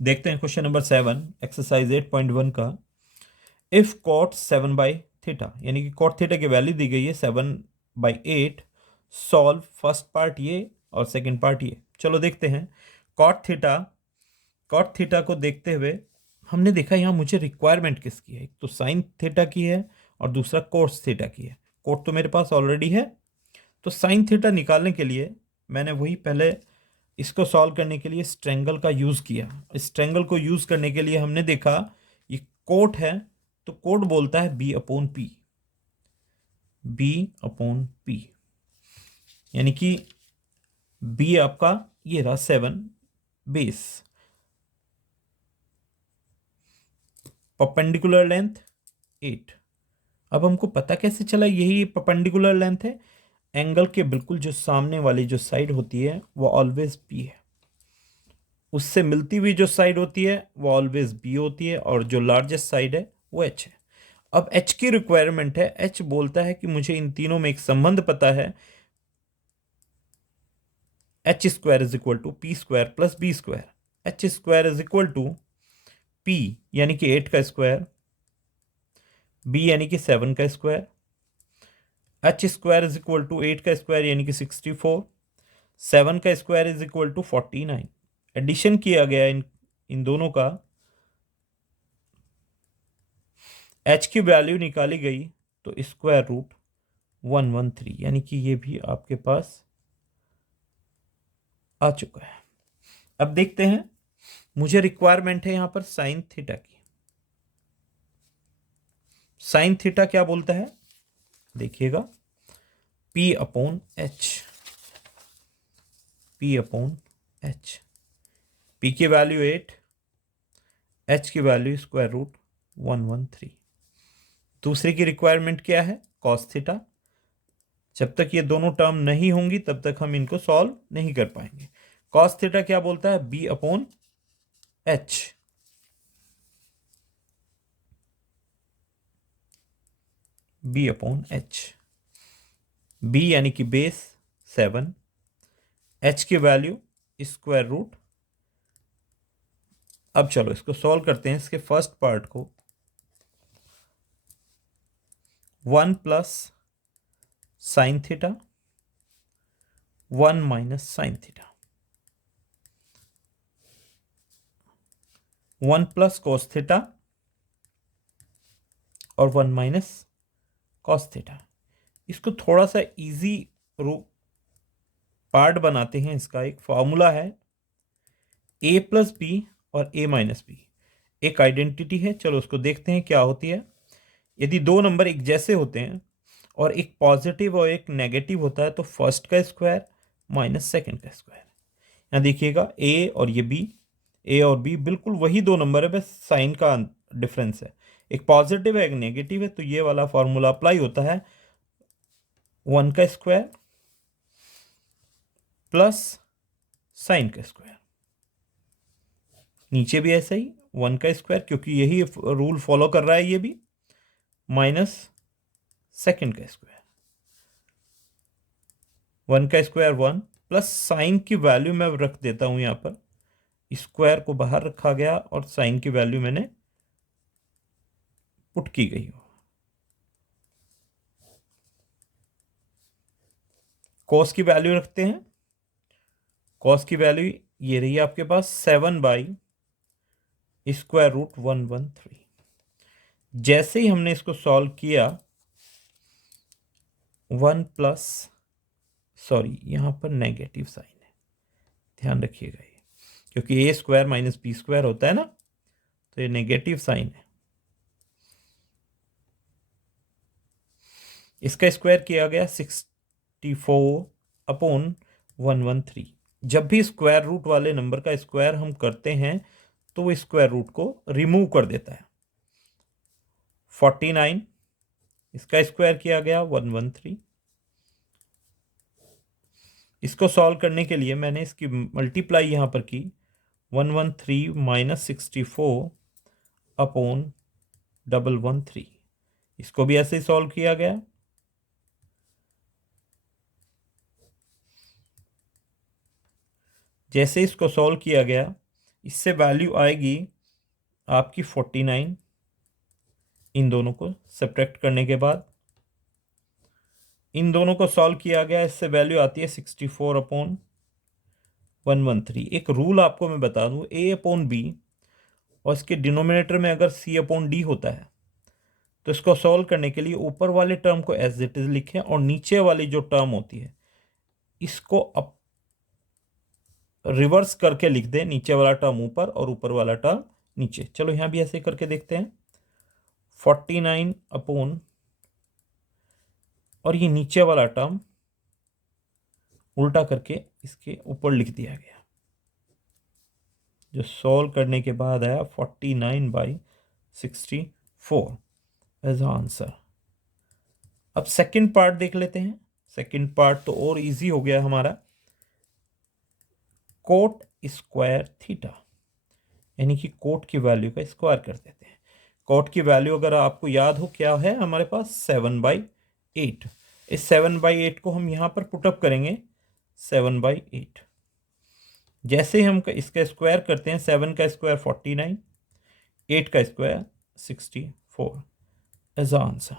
देखते हैं question number 7 exercise 8.1 का। इफ कॉट 7/थीटा, यानी कि कॉट थीटा की वैल्यू दी गई है 7/8, सॉल्व फर्स्ट पार्ट ये और सेकंड पार्ट ये। चलो देखते हैं। कॉट थीटा कॉट थीटा को देखते हुए हमने देखा यहाँ मुझे रिक्वायरमेंट किसकी है। एक तो साइन थीटा की है और दूसरा कोस थीटा की है। कोट तो मेरे पास ऑलरेडी है, तो साइन थीटा निकालने के लिए मैंने वही पहले इसको सॉल्व करने के लिए स्ट्रेंगल का यूज़ किया। स्ट्रेंगल को यूज़ करने के लिए हमने देखा ये कोट है, तो कोट बोलता है बी अपॉन पी, यानी कि बी आपका ये रहा 7 बेस, परपेंडिकुलर लेंथ 8। अब हमको पता कैसे चला यही परपेंडिकुलर लेंथ है? एंगल के बिल्कुल जो सामने वाली जो साइड होती है वो ऑलवेज पी है, उससे मिलती हुई जो साइड होती है वो ऑलवेज बी होती है, और जो लार्जेस्ट साइड है वो एच है। अब एच की रिक्वायरमेंट है। एच बोलता है कि मुझे इन तीनों में एक संबंध पता है, H square is equal to P square plus B square. H square is equal to P यानी कि 8 का स्क्वायर, बी यानी कि 7 का square. H square is equal to 8 का स्क्वायर यानी कि 64, 7 का square is equal to 49। Addition किया गया इन दोनों का, एच की वैल्यू निकाली गई तो स्क्वायर रूट 113, यानी कि ये भी आपके पास आ चुका है। अब देखते हैं, मुझे रिक्वायरमेंट है यहां पर साइन थीटा की। साइन थीटा क्या बोलता है देखिएगा, P upon H. P upon H, P की वैल्यू 8, एच की वैल्यू स्क्वायर रूट 113। दूसरे की रिक्वायरमेंट क्या है? Cos theta. जब तक ये दोनों टर्म नहीं होंगी तब तक हम इनको सॉल्व नहीं कर पाएंगे। कॉस थीटा क्या बोलता है? B upon H. B upon H, B यानी कि बेस 7, एच की वैल्यू स्क्वायर रूट। अब चलो इसको सॉल्व करते हैं। इसके फर्स्ट पार्ट को 1 plus sine theta 1 minus sine theta, 1 plus cos theta और 1 माइनस कॉस थीटा। इसको थोड़ा सा इजी पार्ट बनाते हैं। इसका एक फॉर्मूला है, ए प्लस बी और ए माइनस बी एक आइडेंटिटी है। चलो उसको देखते हैं क्या होती है। यदि दो नंबर एक जैसे होते हैं और एक पॉजिटिव और एक नेगेटिव होता है तो फर्स्ट का स्क्वायर माइनस सेकंड का स्क्वायर। यहाँ देखिएगा ए और ये बी, ए और बी बिल्कुल वही दो नंबर है, बस साइन का डिफरेंस है। एक पॉजिटिव है एक नेगेटिव है, तो ये वाला फॉर्मूला अप्लाई होता है। 1 का स्क्वायर प्लस साइन का स्क्वायर, नीचे भी ऐसा ही 1 का स्क्वायर क्योंकि यही रूल फॉलो कर रहा है ये भी, माइनस सेकंड का स्क्वायर। 1 का स्क्वायर 1 प्लस साइन की वैल्यू मैं रख देता हूं यहां पर, स्क्वायर को बाहर रखा गया और साइन की वैल्यू मैंने पुट की गई हो। कॉस की वैल्यू रखते हैं। कॉस की वैल्यू ये रही आपके पास 7/√113। जैसे ही हमने इसको सॉल्व किया 1 प्लस, सॉरी यहां पर नेगेटिव साइन है, ध्यान रखिएगा ये, क्योंकि ए स्क्वायर माइनस बी स्क्वायर होता है ना, तो ये नेगेटिव साइन है। इसका स्क्वायर किया गया 64/113। जब भी स्क्वायर रूट वाले नंबर का स्क्वायर हम करते हैं तो वो स्क्वायर रूट को रिमूव कर देता है। 49, इसका स्क्वायर किया गया 113। इसको सॉल्व करने के लिए मैंने इसकी मल्टीप्लाई यहां पर की, 113 माइनस 64/113। इसको भी ऐसे ही सॉल्व किया गया। जैसे इसको सॉल्व किया गया इससे वैल्यू आएगी आपकी 49, इन दोनों को सब्ट्रैक्ट करने के बाद इन दोनों को सॉल्व किया गया, इससे वैल्यू आती है 64/113। एक रूल आपको मैं बता दूं, a/b और इसके डिनोमिनेटर में अगर c/d होता है तो इसको सॉल्व करने के लिए ऊपर वाले टर्म को एज इट इज लिखें और नीचे वाली जो टर्म होती है इसको अप रिवर्स करके लिख दें, नीचे वाला टर्म ऊपर और ऊपर वाला टर्म नीचे। चलो यहां भी ऐसे करके देखते हैं, 49 अपॉन और ये नीचे वाला टर्म उल्टा करके इसके ऊपर लिख दिया गया, जो सॉल्व करने के बाद आया 49/64 एज आंसर। अब सेकंड पार्ट देख लेते हैं। सेकंड पार्ट तो और इजी हो गया हमारा। कोट स्क्वायर थीटा, यानी कि कोट की वैल्यू का स्क्वायर कर देते हैं। कोट की वैल्यू अगर आपको याद हो क्या है हमारे पास 7/8। इस 7/8 को हम यहां पर पुटअप करेंगे 7/8। जैसे हम इसका स्क्वायर करते हैं, 7 का स्क्वायर 49, 8 का स्क्वायर 64 एज आंसर।